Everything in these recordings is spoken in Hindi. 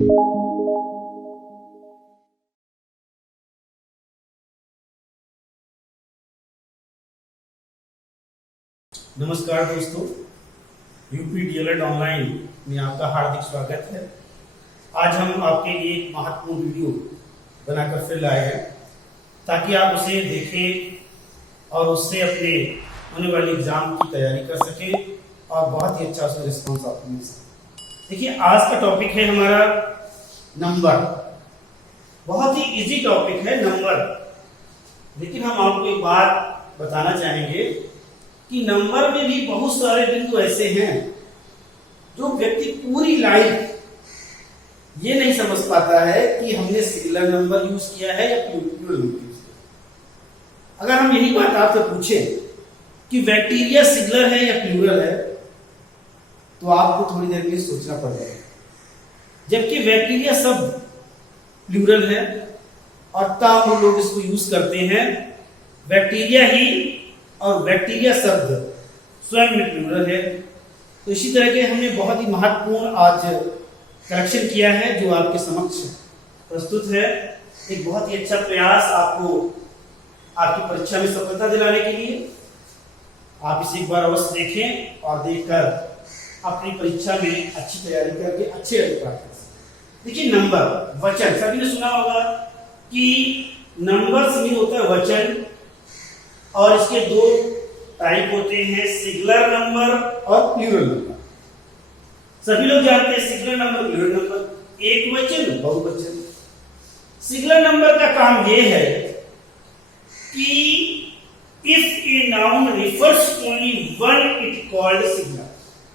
नमस्कार दोस्तों, यूपी डीएलएड ऑनलाइन में आपका हार्दिक स्वागत है। आज हम आपके लिए एक महत्वपूर्ण वीडियो बनाकर फिर लाए हैं ताकि आप उसे देखें और उससे अपने होने वाले एग्जाम की तैयारी कर सकें और बहुत ही अच्छा उसका रिस्पॉन्स आपको मिल सके। देखिए, आज का टॉपिक है हमारा नंबर। बहुत ही इजी टॉपिक है नंबर, लेकिन हम आपको एक बात बताना चाहेंगे कि नंबर में भी बहुत सारे बिंदु ऐसे हैं जो व्यक्ति पूरी लाइफ ये नहीं समझ पाता है कि हमने सिंगुलर नंबर यूज किया है या प्लूरल नंबर यूज किया। अगर हम यही बात आपसे पूछें कि बैक्टीरिया सिंगुलर है या प्लूरल है, तो आपको थोड़ी देर में सोचना पड़ेगा। जबकि बैक्टीरिया शब्द प्लूरल है और तब हम लोग इसको यूज करते हैं बैक्टीरिया ही, और बैक्टीरिया शब्द स्वयं में प्लूरल है। तो इसी तरह के हमने बहुत ही महत्वपूर्ण आज करेक्शन किया है जो आपके समक्ष प्रस्तुत है। एक बहुत ही अच्छा प्रयास आपको आपकी परीक्षा में सफलता दिलाने के लिए। आप इसे एक बार अवश्य देखें और देखकर अपनी परीक्षा में अच्छी तैयारी करके अच्छे अंक प्राप्त कर सकें। देखिए, नंबर वचन, सभी ने सुना होगा कि नंबर्स में होता है वचन, और इसके दो टाइप होते हैं, सिंगुलर नंबर और प्लूरल नंबर। सभी लोग जानते हैं सिंगुलर नंबर, प्लूरल नंबर, एक वचन बहुवचन। सिंगुलर नंबर का काम यह है कि if a noun refers only one it called singular.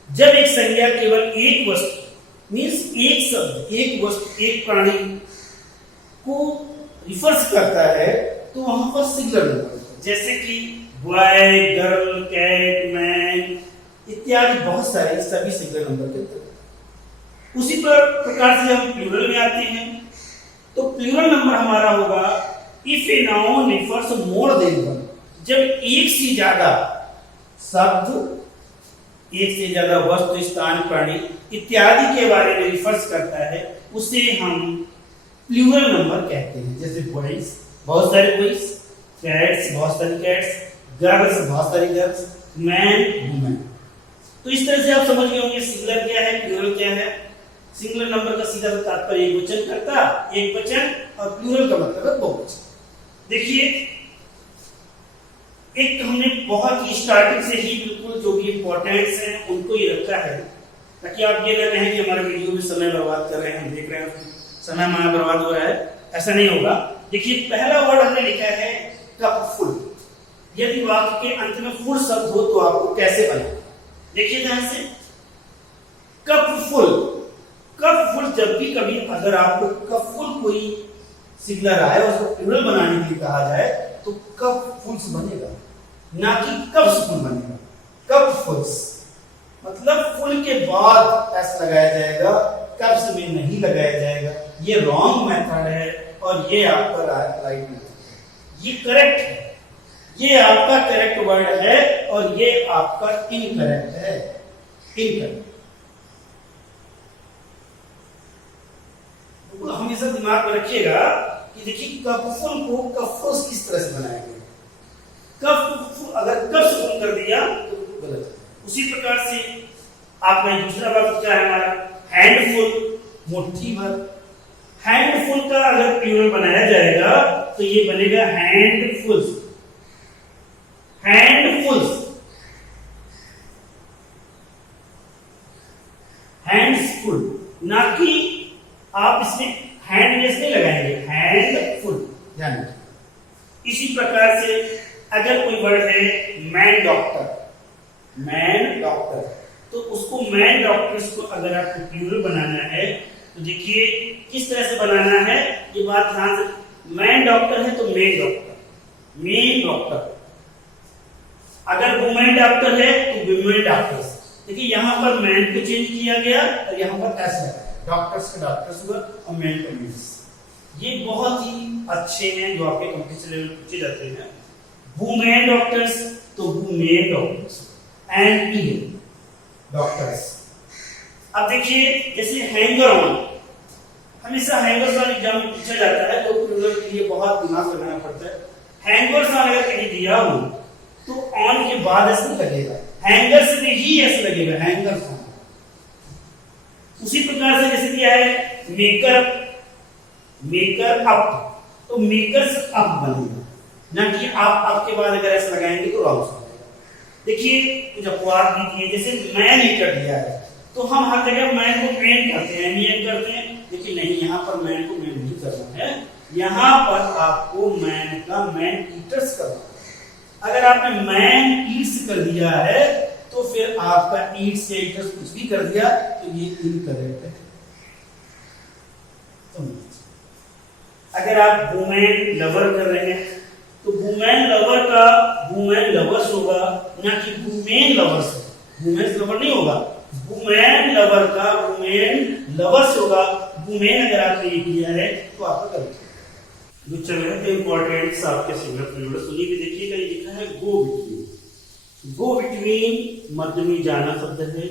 जब एक संज्ञा केवल एक वस्तु मींस एक शब्द, एक वस्तु, एक प्राणी को रिफर्स करता है तो वहां पर सिंगुलर नंबर, जैसे कि बॉय, गर्ल, कैट, मैन इत्यादि बहुत सारे सभी सिंगुलर नंबर के अंतर्गत। उसी प्रकार से हम प्लूरल में आते हैं तो प्लूरल नंबर हमारा होगा if a noun refers more than one. जब एक से ज्यादा शब्द, एक से ज्यादा वस्तु, स्थान, प्राणी इत्यादि के बारे में रिफर्स करता है, उसे हम प्लूरल नंबर कहते हैं। जैसे बॉयज, बहुत सारे बॉयज, कैट्स, बहुत सारी कैट्स, गर्ल्स, बहुत सारी गर्ल्स, मैन, वुमेन। तो इस तरह से आप समझ गए होंगे सिंगुलर क्या है, प्लूरल क्या है। सिंगुलर नंबर का सीधा सा तात्पर्य एक वचन करता, एक वचन, और प्लूरल का मतलब है बहुवचन। देखिए, एक हमने बहुत ही स्टार्टिंग से ही बिल्कुल जो भी इंपॉर्टेंट्स हैं उनको ही रखा है ताकि आप ये ना कहें कि हमारे वीडियो में समय बर्बाद कर रहे हैं, हम देख रहे हैं समय हमारा बर्बाद हो रहा है, ऐसा नहीं होगा। देखिए, पहला वर्ड हमने लिखा है कपफुल। यदि वाक्य के अंत में फुल शब्द हो तो आपको कैसे बना, देखिए ध्यान से, कपफुल। कपफुल, जब भी कभी अगर आपको कपफुल कोई सिंगुलर आए और उसको प्लूरल बनाने के लिए कहा जाए तो कपफुल्स बनेगा, ना कि कप्सफुल बनेगा। कपफुल्स मतलब फुल के बाद एस लगाया जाएगा, कप्स में नहीं लगाया जाएगा। ये रॉन्ग मेथड है और ये आपका राइट मेथड है। ये करेक्ट है, ये आपका करेक्ट वर्ड है और ये आपका इनकरेक्ट है, इनकरेक्ट। तो हमेशा दिमाग में रखिएगा कि देखिए कपफुल को कपफुल्स किस तरह से बनाया गया। कपफुल अगर कप्सफुल कर दिया तो गलत है। उसी प्रकार से आपका दूसरा वाक्य क्या है हमारा, हैंडफुल, मुट्ठी भर। हैंडफुल का अगर प्लूरल बनाया जाएगा तो ये बनेगा हैंडफुल्स, हैंडफुल्स, हैंड्सफुल, ना कि आप इसमें हैंडलेस नहीं लगाएंगे, हैंडफुल, ध्यान रखिए। इसी प्रकार से अगर कोई वर्ड है मैन डॉक्टर, मैन डॉक्टर, तो उसको मैन डॉक्टर्स को अगर आपको प्लूरल बनाना है तो देखिए किस तरह से बनाना है, ये बात ध्यान से। मैन डॉक्टर है तो मेन डॉक्टर, मेन डॉक्टर। अगर वुमेन डॉक्टर है तो वुमेन डॉक्टर्स। देखिए यहां पर मैन को चेंज किया गया और यहां पर एस लगाया, डॉक्टर्स का डॉक्टर्स हुआ और मैन का मेंस। ये बहुत ही अच्छे हैं जो आपके कंपटीशन लेवल पूछे जाते हैं। वुमेन डॉक्टर्स तो वुमेन डॉक्टर्स, एंड डॉक्टर्स। अब देखिए जैसे हैंगर ऑन, हमेशा हैंगर्स ऑन एग्जाम में पूछा जाता है, तो प्लूरल के लिए बहुत दिमाग लगाना पड़ता है। हैंगर्स ऑन अगर कहीं दिया हो तो ऑन के बाद एस लगेगा, हैंगर्स में ही एस लगेगा, हैंगर्स ऑन। उसी प्रकार से जैसे दिया है मेकर, मेकर अप, तो मेकर्स अप बनेगा, ना कि आप आपके बाद अगर एस लगाएंगे तो रॉन्ग हो जाएगा। देखिए कुछ अपवाद भी दिए, जैसे मैन ईटर दिया है तो हम हर जगह मैन को मैन करते हैं, मैन करते हैं, लेकिन नहीं, यहाँ पर मैन को मैन नहीं करना है, यहाँ पर आपको मैन का मैन ईटर्स करना है। अगर आपने मैन ईट्स कर दिया है तो फिर आपका ईट्स या ईटर्स कुछ भी कर दिया तो ये इनकरेक्ट है। तो अगर आप वुमेन लवर कर रहे हैं तो वुमेन लवर का वुमेन लवर्स होगा, ना कि वुमेन लवर्स। वुमेन लवर नहीं होगा, वुमेन लवर का वुमेन लवर्स होगा। वुमेन अगर आपने ये किया है तो आपका गलत है। जो चल रहे थे इंपॉर्टेंट्स आपके सिग्नल प्लूरल सुनिए भी देखिएगा। ये लिखा है गो बिटवीन। गो बिटवीन मध्य में जाना शब्द है,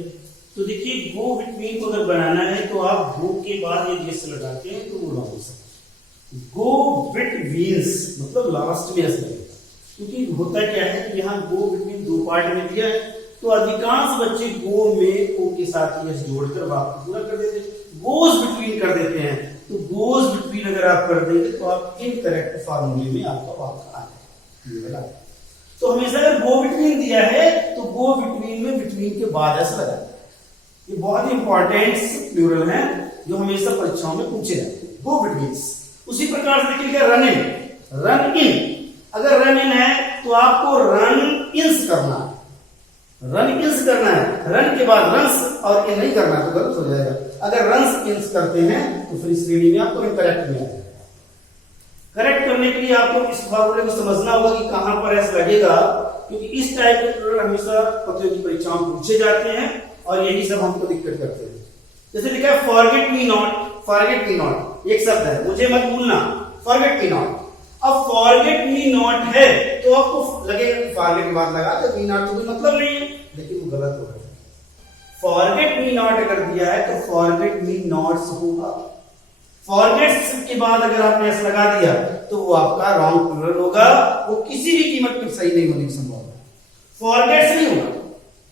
तो देखिए गो बिटवीन को अगर बनाना है तो आप गो के बाद ये एस लगाते हैं तो वो रॉन्ग है। गो बिटवीन्स मतलब लास्ट में एस लगेगा, क्योंकि होता क्या है कि यहाँ गो बिटवीन दो पार्ट में दिया है, तो अधिकांश बच्चे गो में ओ के साथ एस जोड़कर वाक्य पूरा कर देते हैं, गोज बिटवीन कर देते हैं। तो गोज बिटवीन अगर आप कर देंगे तो आप इनकरेक्ट फार्मूले में आपका वाक्य आ जाएगा। तो हमेशा अगर गो बिटवीन दिया है तो गो बिटवीन में बिटवीन के बाद एस लगा। ये बहुत ही इंपॉर्टेंट प्लूरल है जो हमेशा परीक्षाओं में पूछे जाते हैं, गो बिटवीन। उसी प्रकार से देखिए रन इन, रन इन, अगर रन इन है तो आपको रन इन्स करना है, रन इन्स करना है, रन के बाद रन्स और इन नहीं करना तो गलत हो जाएगा। अगर रन्स इन्स करते हैं तो फिर इस श्रेणी में आपको इनकरेक्ट में आएगा। करेक्ट करने के लिए आपको इस फॉर्मूले को समझना होगा कि कहां पर एस लगेगा, क्योंकि इस टाइप के प्लूरल हमेशा प्रतियोगी परीक्षाओं में पूछे जाते हैं और यही सब हमको दिक्कत करते हैं। जैसे लिखा है forget me not, forget me not एक शब्द है, मुझे मत भूलना, फॉरगेट मी नॉट। अब फॉरगेट मी नॉट है तो आपको लगेगा कि फॉरगेट के बाद लगा तो मी नॉट तो कोई मतलब नहीं है, लेकिन वो गलत होगा। फॉरगेट मी नॉट अगर दिया है तो फॉरगेट मी नॉट्स होगा। फॉरगेट्स के बाद अगर आपने एस लगा दिया तो वो आपका रॉन्ग प्लूरल होगा, वो किसी भी कीमत पर सही नहीं होने की संभावना है। फॉरगेट्स नहीं होगा,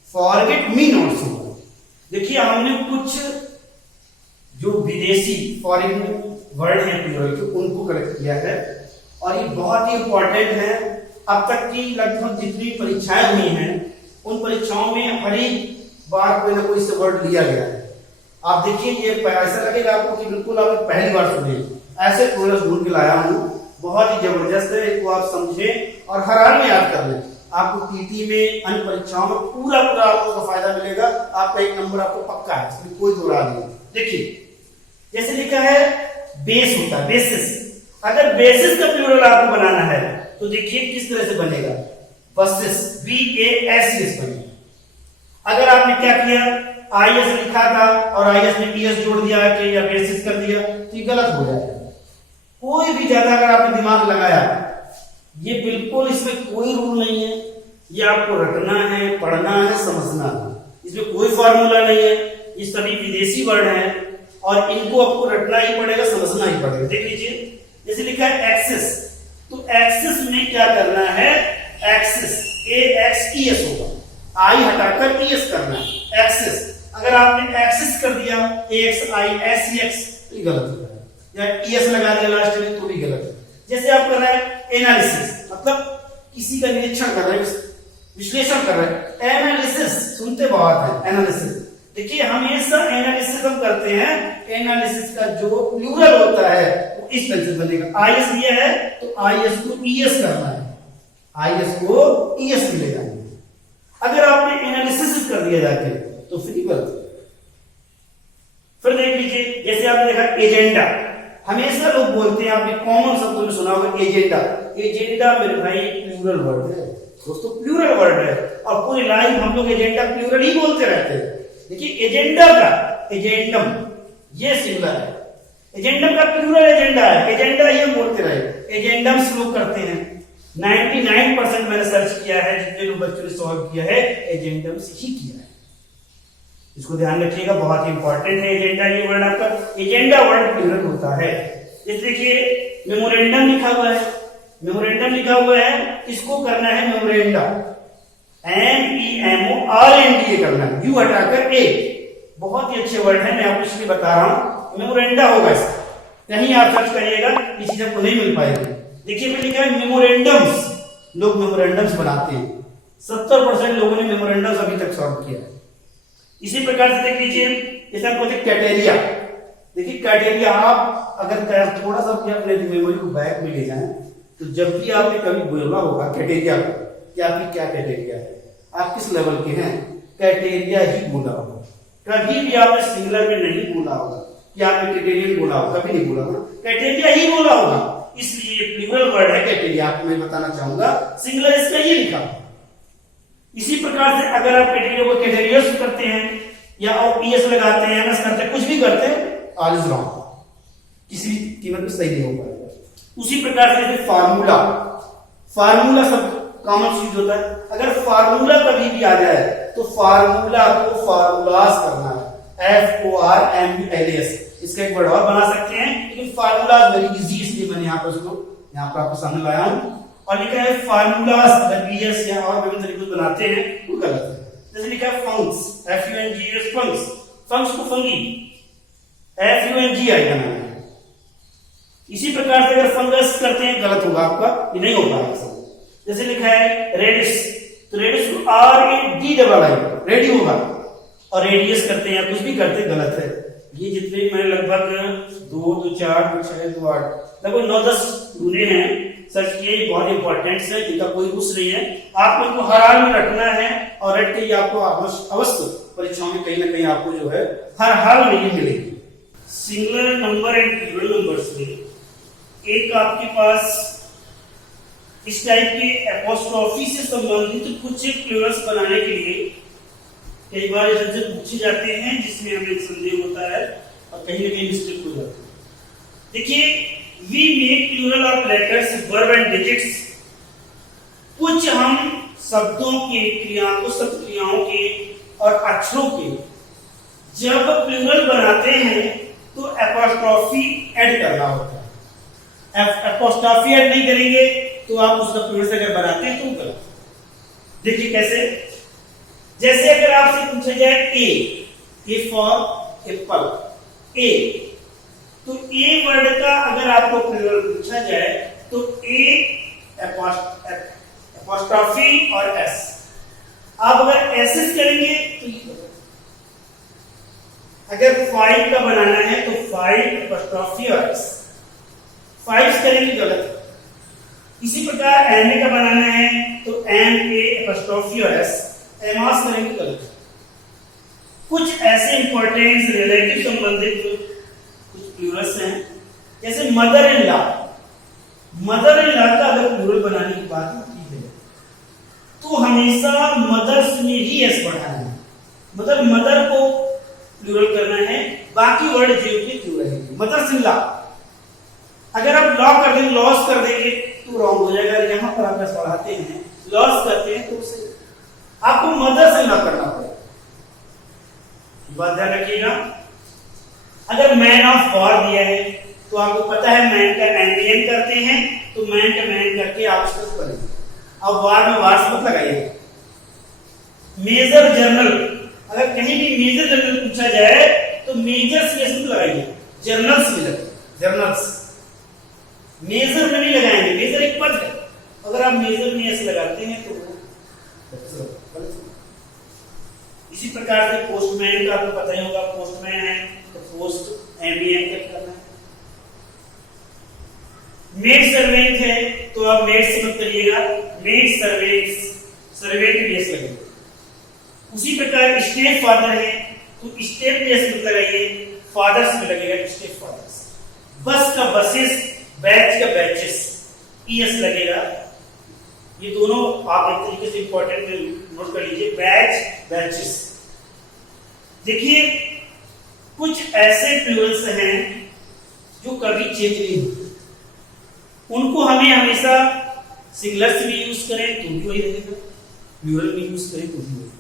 फॉरगेट मी नॉट्स होगा। देखिए हमने कुछ जो विदेशी फॉरेन वर्ड है प्लूरल के उनको कलेक्ट किया है और ये बहुत ही इंपॉर्टेंट है। अब तक की लगभग जितनी परीक्षाएं हुई हैं उन परीक्षाओं में हर एक बार कोई ना कोई से वर्ड लिया गया है। आप देखिए ये ऐसा लगेगा आपको कि बिल्कुल आपने पहली बार सुने, ऐसे प्लूरल ढूंढ के लाया हूं, बहुत ही जबरदस्त है। इसको आप समझें और हर हाल में याद कर लें। आपको पीटी में अन्य परीक्षाओं में पूरा आपको फायदा मिलेगा, आपका एक नंबर आपको पक्का है, इसमें कोई दो राय नहीं। देखिए जैसे लिखा है बेस होता है, बेसिस। अगर बेसिस का प्लूरल आपको बनाना है तो देखिए किस तरह से बनेगा, बसेस, BASES बनेगा। अगर आपने क्या किया, IS लिखा था और IS में ES जोड़ दिया कि या बेसिस कर दिया तो ये गलत हो जाएगा। कोई भी ज्यादा अगर आपने दिमाग लगाया, ये बिल्कुल इसमें कोई रूल नहीं है, ये आपको रटना है, पढ़ना है, समझना है। इसमें कोई फॉर्मूला नहीं है, ये सभी विदेशी वर्ड हैं और इनको आपको रटना ही पड़ेगा, समझना ही पड़ेगा। देख लीजिए जैसे लिखा है एक्सिस, तो एक्सिस में क्या करना है, एक्सिस AXES होगा, आई हटाकर ES करना है, एक्सिस। अगर आपने एक्सिस कर दिया AXISEX तो ये गलत हो जाएगा, या ES लगा दिया लास्ट में तो भी गलत है। जैसे आप कर रहे हैं एनालिसिस, मतलब किसी का निरीक्षण कर रहे हैं, विश्लेषण कर रहे हैं, एनालिसिस सुनते बहुत है, एनालिसिस। देखिए हमेशा एनालिसिस हम करते हैं, एनालिसिस का जो प्लूरल होता है वो इस तरह से बनेगा। IS दिया है तो IS को ES करना है, IS को ES मिलेगा। अगर आपने एनालिसिस कर दिया जाके तो फिर गलत। फिर देख लीजिए जैसे आपने देखा एजेंडा, हमेशा लोग बोलते हैं, आपने कॉमन शब्दों में सुना होगा एजेंडा। एजेंडा मेरे भाई प्लूरल वर्ड है दोस्तों, प्लूरल वर्ड है और पूरी लाइफ हम लोग एजेंडा प्लूरल ही बोलते रहते हैं। देखिए एजेंडा का एजेंडम ये सिंगुलर है, एजेंडम का प्लूरल एजेंडा है, एजेंडा ये बोलते रहे, एजेंडम्स लोग करते हैं। 99% मैंने सर्च किया है, जितने लोग बच्चों ने सॉल्व किया है एजेंडम्स ही किया है। इसको ध्यान रखिएगा, बहुत ही इंपॉर्टेंट है एजेंडा। ये वर्ड आपका एजेंडा वर्ड प्लूरल होता है। जैसे देखिए मेमोरेंडम लिखा हुआ है, मेमोरेंडम लिखा हुआ है, इसको करना है मेमोरेंडा, MEMORNDA करना है, यू हटाकर ए। बहुत ही अच्छे वर्ड है, मैं आपको इसलिए बता रहा हूं। मेमोरेंडा होगा इसका, कहीं आप सर्च करिएगा ये चीज आपको नहीं मिल पाएगी। देखिए मैं लिखा है मेमोरेंडम्स, लोग मेमोरेंडम्स बनाते हैं, 70% लोगों ने मेमोरेंडम्स अभी तक सॉल्व किया है। इसी प्रकार से देख लीजिए, जैसे आपको क्राइटेरिया, देखिए क्राइटेरिया आप अगर थोड़ा सा अपने मेमोरी को बैक में ले जाएं तो जब भी आपने कभी बोला होगा क्राइटेरिया कि आपकी क्या क्राइटेरिया है, आप किस लेवल के हैं, क्राइटेरिया ही बोला होगा। कभी भी आपने सिंगुलर में नहीं बोला होगा कि आपने क्राइटेरियन बोला होगा, कभी नहीं बोला होगा, क्राइटेरिया ही बोला होगा। इसलिए प्लूरल वर्ड है क्राइटेरिया, आपको मैं बताना चाहूंगा, सिंगुलर इसका ये लिखा। इसी प्रकार से अगर आप क्राइटेरिया को क्राइटेरियस करते हैं या OPS लगाते हैं, MS करते हैं, कुछ भी करते हैं, ऑल इज रॉन्ग, किसी कीमत में सही नहीं हो पाएगा। उसी प्रकार से फार्मूला, फार्मूला सब कॉमन चीज होता है। अगर फार्मूला कभी भी आ जाए तो फार्मूला को फार्मूलास करना है, FORMULAS। इसका एक वर्ड और बना सकते हैं, लेकिन फार्मूला वेरी इजी, इसलिए मैंने यहाँ पर उसको यहाँ पर आपको सामने लाया हूं। और लिखा है फार्मूलास, अगर BS या और विभिन्न तरीके से बनाते हैं वो गलत है। जैसे लिखा है फंक्स, FUNGS, फंक्स, फंक्स को फंगी, FUNGI बनाना है। इसी प्रकार से अगर फंगस करते हैं गलत होगा आपका, ये नहीं हो पाएगा। जैसे लिखा है रेडिस, तो रेडिस को RADII रेडी होगा, और रेडियस करते हैं या कुछ भी करते हैं गलत है। ये जितने मैंने लगभग 2, 2, 4, 2, 6, 2, 8 लगभग 9-10 ढूंढे हैं, सर्च किए, बहुत इंपॉर्टेंट है, जिनका कोई रूल्स नहीं है। आपको इनको हर हाल में रखना है और रट के आपको अवश्य परीक्षाओं में कहीं ना कहीं आपको जो है हर हाल में ये मिलेगी। Singular number and plural numbers में एक आपके पास इस टाइप के एपोस्ट्रोफी से संबंधित कुछ प्लूरल्स बनाने के लिए कई बार इधर से पूछे जाते हैं, जिसमें हमें संदेह होता है और कहीं ना कहीं मिस्टेक हो जाती है। देखिए, we make plural of letters, verb and digits. कुछ हम शब्दों के, क्रियाओं को, शब्द क्रियाओं के और अक्षरों के जब प्लूरल बनाते हैं तो एपोस्ट्रोफी ऐड करना होता है। एपोस्ट्रोफी ऐड नहीं करेंगे तो आप उसका प्लूरल से अगर बनाते हैं तो गलत। देखिए कैसे, जैसे अगर आपसे पूछा जाए ए फॉर एप्पल, ए, तो ए वर्ड का अगर आपको प्लूरल पूछा जाए तो ए एपोस्ट्रोफी और एस। आप अगर एसएस करेंगे तो ये गलत। अगर फाइव का बनाना है तो फाइव एपोस्ट्रोफी और एस, फाइव करेंगे गलत। इसी प्रकार एमए का बनाना है तो एम ए एपोस्ट्रोफी और एस, एमास करेंगे गलत। कुछ ऐसे इंपॉर्टेंट रिलेटिव संबंधित कुछ प्लूरल्स हैं, जैसे mother in law. Mother in law का अगर प्लूरल बनाने की बात होती है तो हमेशा मदर्स में ही एस बढ़ाना है, मतलब मदर को प्लूरल करना है, बाकी वर्ड जो भी प्लूरल है। मदर्स इन लॉ अगर आप लॉ कर देंगे, लॉस कर देंगे तो रॉन्ग हो जाएगा। यहां पर आप पढ़ाते हैं लॉस करते हैं तो उसे आपको मदर से लॉ करना पड़ेगा, बात ध्यान रखिएगा। अगर मैन ऑफ वॉर दिया है तो आपको पता है मैन का एन करते हैं, तो मैन का मैन करके आप उसको करेंगे। अब वार में वार मत लगाइए। मेजर जनरल, अगर कहीं भी मेजर जनरल पूछा जाए तो मेजर से मत लगाइए, जर्नल्स में लगाइए। जर्नल्स मेजर में नहीं लगाएंगे, मेजर एक पद है, अगर आप मेजर में ऐसे लगाते हैं तो इसी प्रकार से पोस्टमैन का आपको पता ही होगा, पोस्टमैन है तो पोस्ट एमबीएन करना है। मेड सर्वेंट है तो आप मेड से मत करिएगा, मेड सर्वेंट्स, सर्वेंट बेस लगेगा। उसी प्रकार स्टेप फादर है तो स्टेप बेस मत लगाइए, फादर्स में लगेगा स्टेप फादर्स। बस का बसेस, बैच का बैचेस, ईएस लगेगा। ये दोनों आप एक तरीके से इंपॉर्टेंट नोट कर लीजिए, बैच बैचेस। देखिए कुछ ऐसे प्लूरल्स हैं जो कभी चेंज नहीं होते, उनको हमें हमेशा सिंगुलर से भी यूज करें तो भी वही रहेगा, प्लूरल भी यूज करें तो भी वही रहेगा।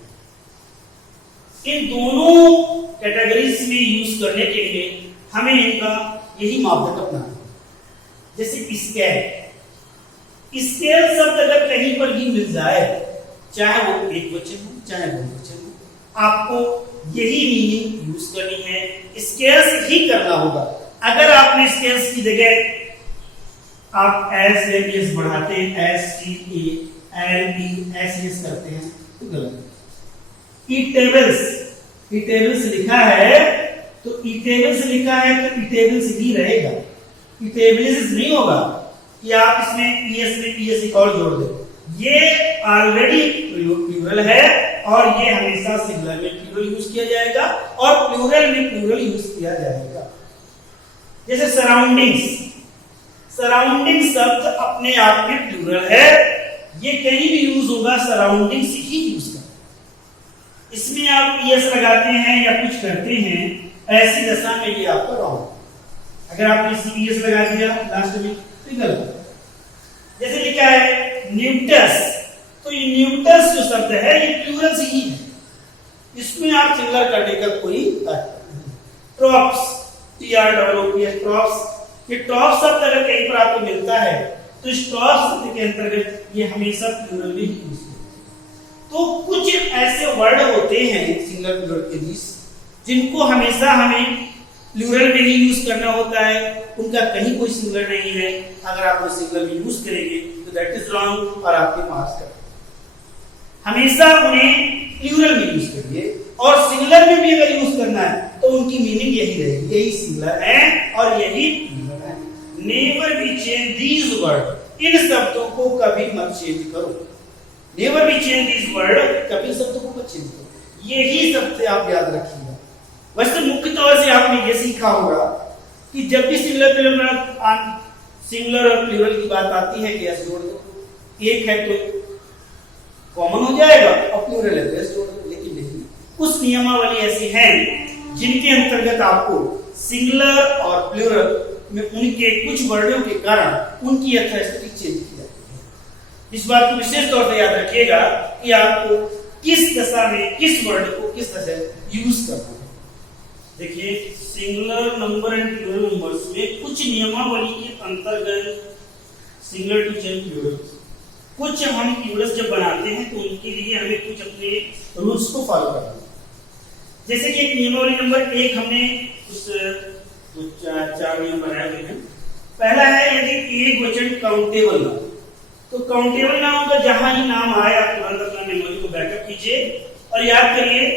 इन दोनों कैटेगरीज में यूज करने के लिए हमें इनका यही मापदंड अपनाना है। जैसे स्केल शब्द अगर कहीं पर भी मिल जाए, चाहे वो एक वचन हो चाहे बहुवचन हो, आपको यही मीनिंग यूज करनी है, स्केल्स ही करना होगा। अगर आपने स्केल्स की जगह आप एस एस बढ़ाते हैं, S C L E S S करते हैं तो गलत है। टेबल्स लिखा है तो टेबल्स लिखा है तो टेबल्स ही रहेगा, टेबल्स नहीं होगा कि आप इसमें ईएस में ईएस एक और जोड़ दे। ये ऑलरेडी प्लूरल है और ये हमेशा सिंगुलर में प्लूरल यूज किया जाएगा और प्लूरल में प्लूरल यूज किया जाएगा। जैसे सराउंडिंग शब्द अपने आप में प्लूरल है, ये कहीं भी यूज होगा सराउंडिंग से ही यूज करना। इसमें आप ईएस लगाते हैं या कुछ करते हैं, ऐसी दशा में ये आपका रॉन्ग। अगर आपने ईएस लगा दिया लास्ट में तो गलत। जैसे लिखा है न्यूटस, तो ये न्यूटस जो शब्द है ये प्लूरल से ही है, इसमें आप सिंगुलर करने का कोई ट्रॉप्स, ट्रॉप्स, ये ट्रॉप शब्द अगर कहीं पर आपको मिलता है तो इस ट्रॉप शब्द के अंतर्गत ये हमेशा प्लूरल में यूज होता है। तो कुछ ऐसे वर्ड होते हैं सिंगुलर प्लूरल के बीच जिनको हमेशा हमें प्लूरल में ही यूज करना होता है, उनका कहीं कोई सिंगुलर नहीं है। अगर आप उसे सिंगुलर में यूज करेंगे तो दैट इज रॉन्ग और आपके मार्क्स कट। हमेशा उन्हें प्लूरल में यूज करिए और सिंगुलर में भी अगर यूज करना है तो उनकी मीनिंग यही रहेगी, यही सिंगुलर है और यही प्लूरल है। Never be change these word, इन शब्दों को कभी मत चेंज करो। Never be change these word, कभी शब्दों को मत चेंज करो, यही शब्द आप याद रखिएगा। वैसे मुख्य तौर से आपने ये सीखा होगा कि जब भी सिंगुलर और प्लूरल की बात आती है केस जोड़ दो, एक है तो कॉमन हो जाएगा और प्लूरल है केस जोड़ दो। लेकिन नहीं, कुछ नियमावली ऐसी हैं जिनके अंतर्गत आपको सिंगुलर और प्लूरल में उनके कुछ वर्डों के कारण उनकी यथास्थिति चेंज की जाती है। इस बात को विशेष तौर पर याद रखिएगा कि आपको किस दशा में किस वर्ड को किस तरह से यूज करना है। देखिए singular number and plural numbers में कुछ नियमावली के अंतर्गत सिंगुलर टू चेंज प्लूरल, कुछ हम प्लूरल्स जब बनाते हैं तो उनके लिए हमें कुछ अपने रूल्स को फॉलो करना है। जैसे कि एक नियमावली नंबर एक हमने उस चार नियम बनाए हुए हैं। पहला है यदि एक वचन काउंटेबल ना, तो काउंटेबल नाम का जहां ही नाम आए आप तुरंत अपना मेमोरी को बैकअप कीजिए और याद करिए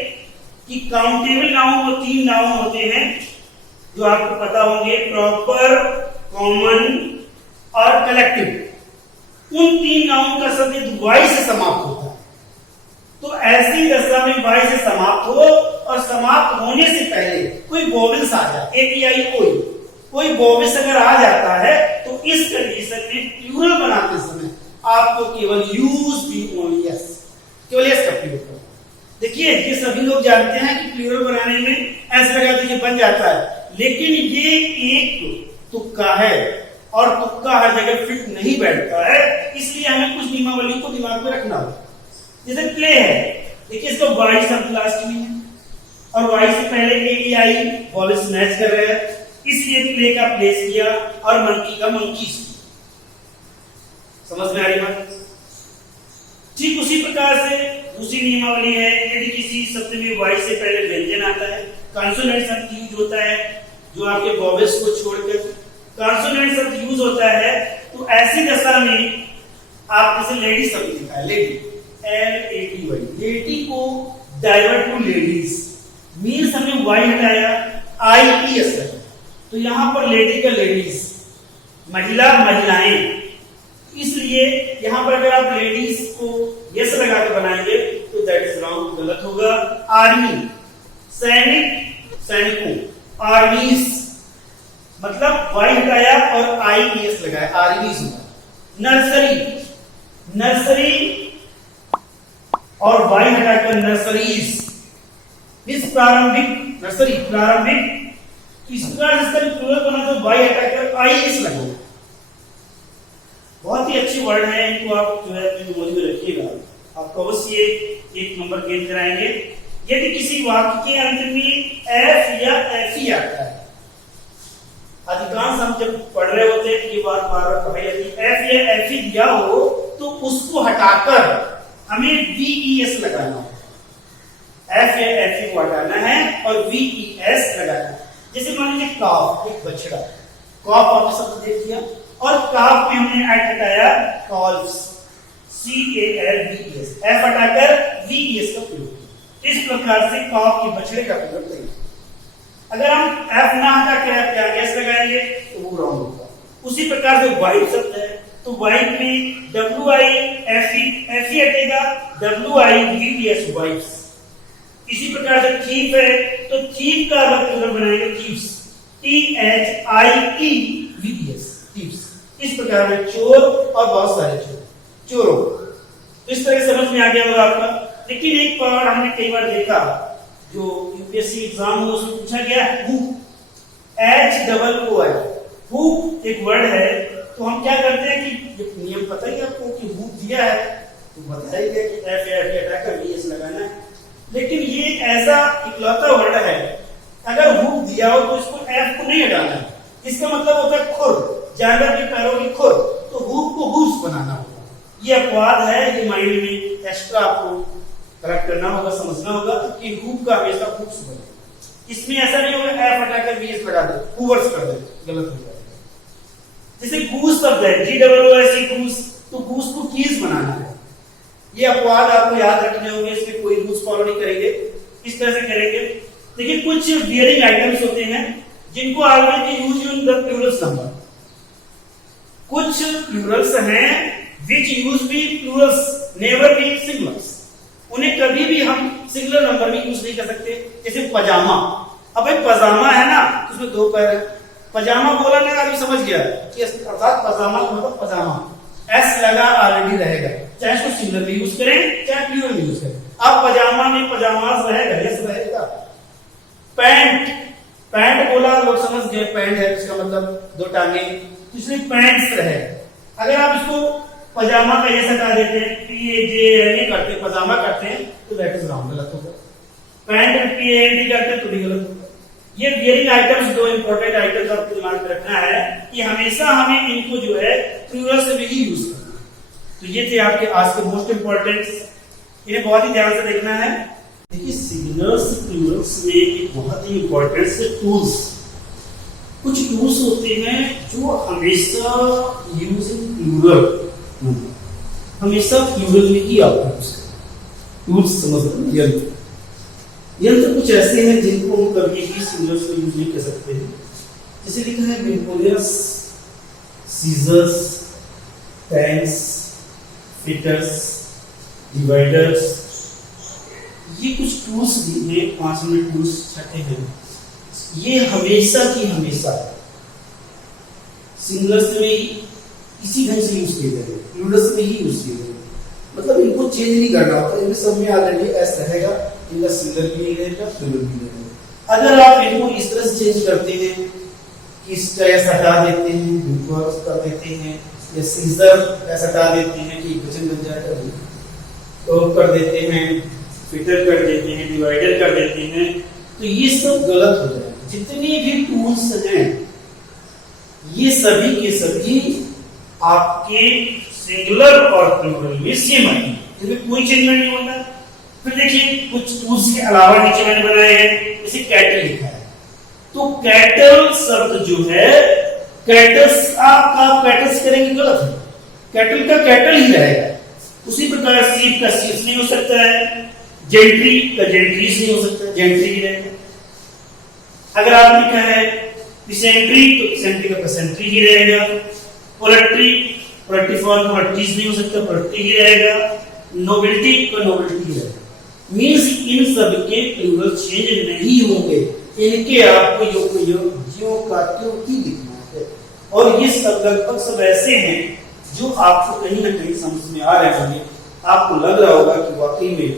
कि काउंटेबल नाउन वो तीन नाउन होते हैं जो आपको पता होंगे, प्रॉपर, कॉमन और कलेक्टिव। उन तीन नाउन का शब्द वाई से समाप्त होता है। तो ऐसी दशा में वाई से समाप्त हो और समाप्त होने से पहले कोई वोवेल्स आ जाए, एक या कोई वोवेल्स अगर आ जाता है तो इस कंडीशन में प्लूरल बनाते समय आपको केवल यूज बी ओनली यस, केवल यस का प्रयोग करो। देखिए ये सभी लोग जानते हैं कि प्लूरल बनाने में ऐसा लगा दीजिए बन जाता है, लेकिन ये एक तुक्का है और तुक्का हर जगह फिट नहीं बैठता है, इसलिए हमें कुछ नियमावली को दिमाग में रखना होगा। जैसे प्ले है, देखिए इसको वाई शब्द लास्ट में है और वाई से पहले ए आई वॉवेल्स मैच कर रहे हैं, इसलिए प्ले का प्लेस किया और मंकी का मंकीज। समझ में आ रही बात? ठीक उसी प्रकार से दूसरी नियमावली है, यदि किसी शब्द में वाई से पहले व्यंजन आता है, कॉन्सोनेंट शब्द यूज होता है, जो आपके वॉवेल्स को छोड़कर कॉन्सोनेंट शब्द यूज होता है, तो ऐसी दशा में आप जैसे लेडी शब्द लिखा है, लेडी LADY, लेडी को डाइवर्ट टू लेडीज, मीन्स हमने वाई हटाया IES है, तो यहां पर लेडी का लेडीज, महिला महिलाएं, इसलिए यहां पर अगर आप लेडीज को यस लगा के बनाएंगे तो दैट इज रॉन्ग, गलत होगा। आर्मी, सैनिक, सैनिकों, आर्मीज, मतलब वाई हटाया और IES लगाया, आर्मीज होगा। नर्सरी, नर्सरी और वाई हटाकर नर्सरीज, इस प्रारंभिक, नर्सरी प्रारंभिक, इस प्रकार से प्लूरल बना तो वाई हटाकर IES लगाओ। बहुत ही अच्छी वर्ड है, इनको आप जो है अपनी मेमोरी में रखिएगा, आपको अवश्य एक नंबर गेन कराएंगे। यदि किसी वाक्य के अंत में एफ या एफ ही आता है, अधिकांश हम जब पढ़ रहे होते हैं ये बात बार बार पढ़ाई जाती है, एफ या एफ ही दिया हो तो उसको हटाकर हमें वीईएस लगाना होगा। एफ या एफ ही को हटाना है और वीईएस लगाना है। जैसे मान लीजिए काफ, एक बछड़ा, काफ आपने शब्द देख दिया और काफ में हमने ऐड हटाया कॉल्स, CALVES, एफ हटाकर VES का प्रयोग। इस प्रकार से काफ के बछड़े का प्रयोग करेंगे। अगर हम एफ ना हटा कर क्या एस लगाएंगे तो वो रॉन्ग होगा। उसी प्रकार से वाइफ शब्द है तो वाइफ में WIFE हटेगा, WIVES वाइफ्स। इसी प्रकार से थीफ है तो थीफ का प्लूरल बनाएंगे थीव्स, THIEVES, थीव्स। इस प्रकार में चोर और बहुत सारे चोरों, तो इस तरह समझ में आ गया होगा आपका। लेकिन एक वर्ड हमने कई बार देखा जो यूपीएससी एग्जाम हो उसमें पूछा गया हु, HOOI, हु एक वर्ड है। तो हम क्या करते हैं कि नियम पता ही आपको कि हु दिया है तो बताइए कि एफ या हटाकर वीएस लगाना है। लेकिन ये ऐसा इकलौता वर्ड है अगर हु दिया हो तो इसको एफ को नहीं हटाना है। इसका मतलब होता है खुर, जानवर के पैरों की खुर, तो हु को हुस बनाना होगा। ये अपवाद है, ये माइंड में एक्स्ट्रा आपको करेक्ट करना होगा, समझना होगा कि हु का हमेशा हुस बने। इसमें ऐसा नहीं होगा एफ हटाकर वीएस लगा दे, हुवर्स कर दे, गलत हो जाएगा। जैसे गूस शब्द है, GOOS गूस, तो गूस को कीज बनाना है। ये अपवाद आपको याद रखने होंगे, इसमें कोई रूल्स फॉलो नहीं करेंगे, इस तरह से करेंगे। देखिए कुछ बियरिंग आइटम्स होते हैं जिनको always use in the Plurals number. कुछ प्लूरल्स हैं which use be plurals, never be singulars। उन्हें कभी भी हम सिंगुलर नंबर में यूज नहीं कर सकते। जैसे पजामा, अब भाई पजामा है ना, उसमें दो पैर है, पजामा बोला ना, अभी समझ गया कि अर्थात पजामा का मतलब पजामा, एस लगा ऑलरेडी रहेगा, चाहे इसको सिंगुलर में यूज करें चाहे प्लूरल में यूज करें। अब पजामा में पजामास रहेगा, यस रहेगा। पैंट, पैंट बोला लोग समझ गए, पैंट है इसका मतलब दो टांगे, इसलिए पैंट्स रहेगा। अगर आप इसको पजामा का ये हटा देते हैं, PAJ करते हैं, पजामा करते हैं, तो दैट इज रॉन्ग, गलत होगा। पैंट PANT करते हैं तो भी गलत होगा। ये बियरिंग आइटम्स दो इंपॉर्टेंट आइटम्स आपको दिमाग में रखना है कि हमेशा हमें इनको जो है प्लूरल से भी यूज करना है। तो ये थे आपके आज के मोस्ट इंपॉर्टेंट, इन्हें बहुत ही ध्यान से देखना है। देखिए सिंगुलर्स प्लूरल्स में एक बहुत ही इंपॉर्टेंट से टूल्स, कुछ टूल्स होते हैं जो हमेशा यूज इन प्लूरल, हमेशा प्लूरल में ही आपको टूल्स समझ लो। यंत्र कुछ ऐसे हैं जिनको हम कभी भी सिंगुलर्स में यूज नहीं कर सकते हैं। जैसे लिखा है विनकोलियस, सीजर्स, टैंक्स, फिटर्स, डिवाइडर्स, ये कुछ टूल्स भी हैं, 5 मिनट टूल्स छठे हैं। ये हमेशा की हमेशा सिंगुलर्स में ही इसी ढंग से यूज किए गए, प्लूरल्स में ही यूज किए गए, मतलब इनको चेंज नहीं करना होता। इनमें सब में ऑलरेडी एस रहेगा, इनका सिंगुलर भी नहीं रहेगा, प्लूरल भी नहीं रहेगा। अगर आप इनको इस तरह से चेंज करते हैं कि इसका एस हटा देते हैं, इनको कर देते हैं, या सीजर एस हटा देते हैं कि वचन बन जाएगा, तो कर देते हैं, फिटर कर देते हैं, डिवाइडर कर देते हैं, तो ये सब गलत हो जाएगा। जितने भी टूल्स हैं ये सभी के सभी आपके सिंगुलर और प्लूरल में सेम है, इसमें कोई चेंजमेंट नहीं होता। फिर देखिए कुछ टूल्स के अलावा नीचे मैंने बनाए हैं, जैसे कैटल लिखा है, तो कैटल शब्द जो है, कैटल्स आपका कैटल्स करेंगे गलत है, कैटल का कैटल ही रहेगा। उसी प्रकार सीप का सीप्स नहीं हो सकता है, जेंट्री का जेंट्रीज नहीं हो सकता, जेंट्री ही रहेगा। अगर आप लिखा है डिसेंट्री तो डिसेंट्री का पेसेंट्री ही रहेगा। पोल्ट्री, पोल्ट्री फॉर्म पोल्ट्रीज नहीं हो सकता, पोल्ट्री ही रहेगा। नोबिलिटी का नोबिलिटी ही रहेगा। मींस इन सब के प्लूरल चेंज नहीं होंगे, इनके आपको ज्यों का त्यों ही लिखना है। और ये सब लगभग सब ऐसे हैं जो आपको कहीं ना कहीं समझ में आ रहे होंगे, आपको लग रहा होगा कि वाकई में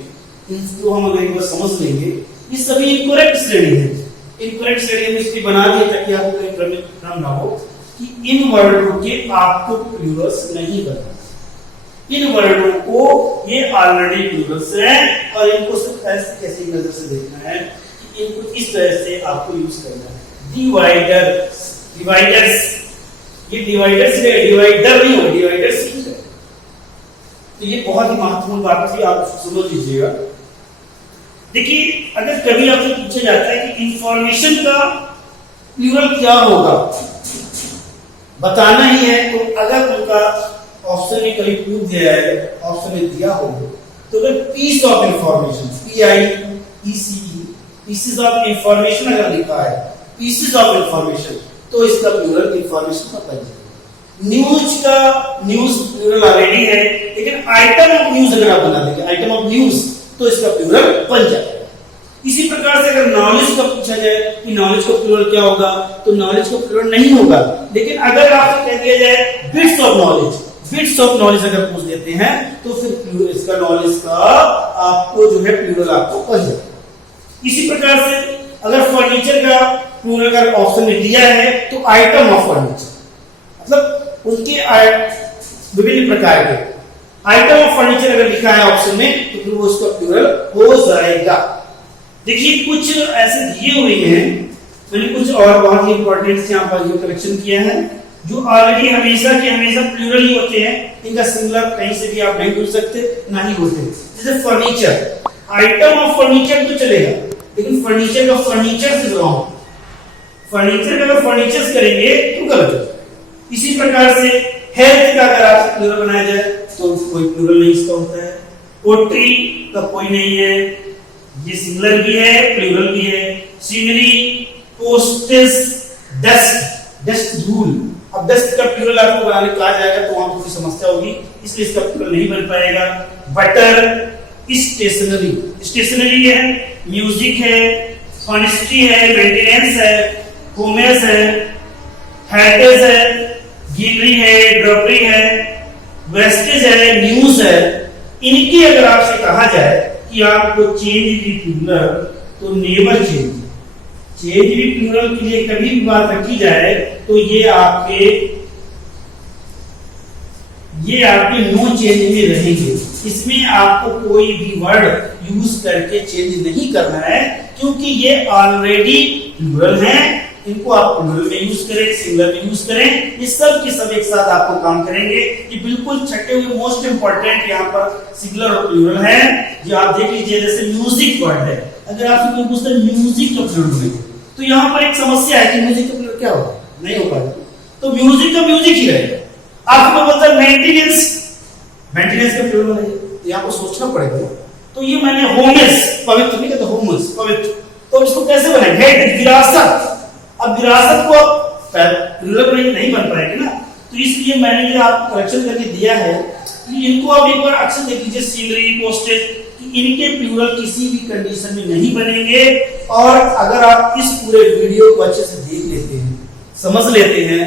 इनको हम अगर एक बार समझ लेंगे, ये सभी इनकरेक्ट श्रेणी है। इनकरेक्ट श्रेणी में इसलिए बना दिया ताकि आपको कहीं भ्रम ना हो कि इन वर्डों के आपको प्लूरल्स नहीं करना। इन वर्णों को ये ऑलरेडी प्लूरल्स हैं और इनको सिर्फ ऐसे कैसे नजर से देखना है कि इनको इस तरह से आपको यूज करना है। डिवाइडर, डिवाइडर्स, ये डिवाइडर्स है, डिवाइडर नहीं हो, डिवाइडर्स ही है। तो ये बहुत ही महत्वपूर्ण बात थी, आप समझ लीजिएगा। देखिए अगर कभी आपसे पूछा जाता है कि इंफॉर्मेशन का प्लूरल क्या होगा, बताना ही है, तो अगर उनका ऑप्शन में कहीं पूछ दिया है, ऑप्शन में दिया होगा, तो अगर piece of information, PIECE, pieces of information अगर लिखा है, पीसेस ऑफ इंफॉर्मेशन, तो इसका प्लूरल इंफॉर्मेशन का बन जाएगा। न्यूज का न्यूज प्लूरल ऑलरेडी है, लेकिन आइटम ऑफ न्यूज अगर आप बना देंगे, आइटम ऑफ न्यूज, तो इसका प्लूरल बन जाएगा। इसी प्रकार से अगर नॉलेज का पूछा जाए कि नॉलेज का प्लूरल क्या होगा, तो नॉलेज का प्लूरल नहीं होगा। लेकिन अगर आपसे कह दिया जाए bits of knowledge, bits of knowledge अगर पूछ देते हैं, तो फिर इसका नॉलेज का आपको जो है प्लूरल आपको बन जाएगा। इसी प्रकार से अगर फर्नीचर का प्लूरल अगर ऑप्शन में दिया है, तो आइटम ऑफ फर्नीचर, मतलब उनके विभिन्न प्रकार के आइटम ऑफ फर्नीचर अगर लिखा है ऑप्शन में, तो फिर वो उसका प्लूरल हो जाएगा। देखिए कुछ ऐसे दिए हुए हैं, मैंने कुछ और बहुत ही इंपॉर्टेंट यहाँ पर जो कलेक्शन किया है, जो ऑलरेडी हमेशा के हमेशा प्लूरल ही होते हैं, इनका सिंगुलर कहीं से भी आप नहीं ढूंढ सकते, ना ही होते। जैसे फर्नीचर, आइटम ऑफ फर्नीचर तो चलेगा, लेकिन फर्नीचर का फर्नीचर से रॉन्ग, फर्नीचर का अगर फर्नीचर्स करेंगे तो गलत है। इसी प्रकार से हेल्थ का अगर आप प्लूरल बनाया जाए, तो कोई प्लूरल नहीं इसका होता है। पोट्री का कोई नहीं है, ये सिंगुलर भी है, प्लूरल भी है। सीनरी, पोस्टेस, डस्ट, डस्ट धूल। अब डस्ट का प्लूरल आपको बनाने कहा जाएगा तो वहां थोड़ी समस्या होगी, इसलिए इसका प्लूरल नहीं बन पाएगा। बटर, स्टेशनरी, स्टेशनरी है, म्यूजिक है, ऑनेस्टी है, मेंटेनेंस है, कॉमर्स है, हेरिटेज है, गिनरी है, ड्रॉपरी है, वेस्टेज है, न्यूज है। इनकी अगर आपसे कहा जाए कि आपको चेंज दी प्लूरल, तो never change, change the plural के लिए कभी भी बात रखी जाए तो ये आपके नो चेंज में रहेंगे। इसमें आपको कोई भी वर्ड यूज करके चेंज नहीं करना है, क्योंकि ये ऑलरेडी प्लूरल है। इनको आप प्लूरल में यूज करें, सिंगुलर में यूज करें, ये सब के सब एक साथ आपको काम करेंगे। ये बिल्कुल छठे हुए मोस्ट इंपॉर्टेंट यहाँ पर सिंगुलर और प्लूरल है, जो आप देख लीजिए। जैसे म्यूजिक वर्ड है, अगर आपसे कोई पूछता है म्यूजिक का प्लूरल नहीं, तो यहाँ पर एक समस्या है कि म्यूजिक का प्लूरल क्या होगा, नहीं हो पाएगा, तो म्यूजिक का म्यूजिक ही रहेगा। आपको बोलता है मेंटेनेंस, मेंटेनेंस का प्लूरल है, तो यहाँ पर सोचना पड़ेगा। तो ये मैंने होमस, पवित्र नहीं कहते, होमस पवित्र, तो इसको कैसे बनाएंगे, विरासत। अब विरासत को प्लूरल में नहीं बन पाएगी ना, तो इसलिए मैंने ये आपको करेक्शन करके दिया है कि इनको आप एक बार अक्सर देख लीजिए, सीनरी, पोस्टेज, कि इनके प्लूरल किसी भी कंडीशन में नहीं बनेंगे। और अगर आप इस पूरे वीडियो को अच्छे से देख लेते हैं, समझ लेते हैं,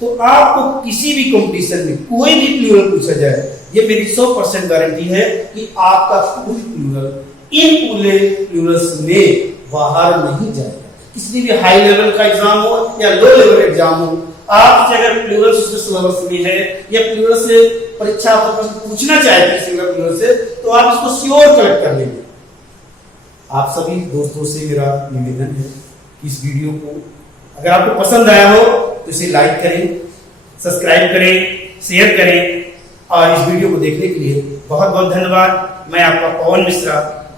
तो आपको किसी भी कंपटीशन में कोई भी प्लूरल पूछा जाए, ये मेरी 100% गारंटी है कि आपका कोई प्लूरल इन पूरे प्लूरल्स में बाहर नहीं जाएगा। किसी भी हाई लेवल का एग्जाम हो या लो लेवल एग्जाम हो, आप अगर प्लूरल सिलेबस में है या प्लूरल से परीक्षा पूछना चाहते हैं सिंगुलर प्लूरल से, तो आप इसको श्योर कलेक्ट कर लेंगे। आप सभी दोस्तों से मेरा निवेदन है कि इस वीडियो को अगर आपको पसंद आया हो तो इसे लाइक करें, सब्सक्राइब करें, शेयर करें। और इस वीडियो को देखने के लिए बहुत बहुत धन्यवाद। मैं आपका पवन मिश्रा।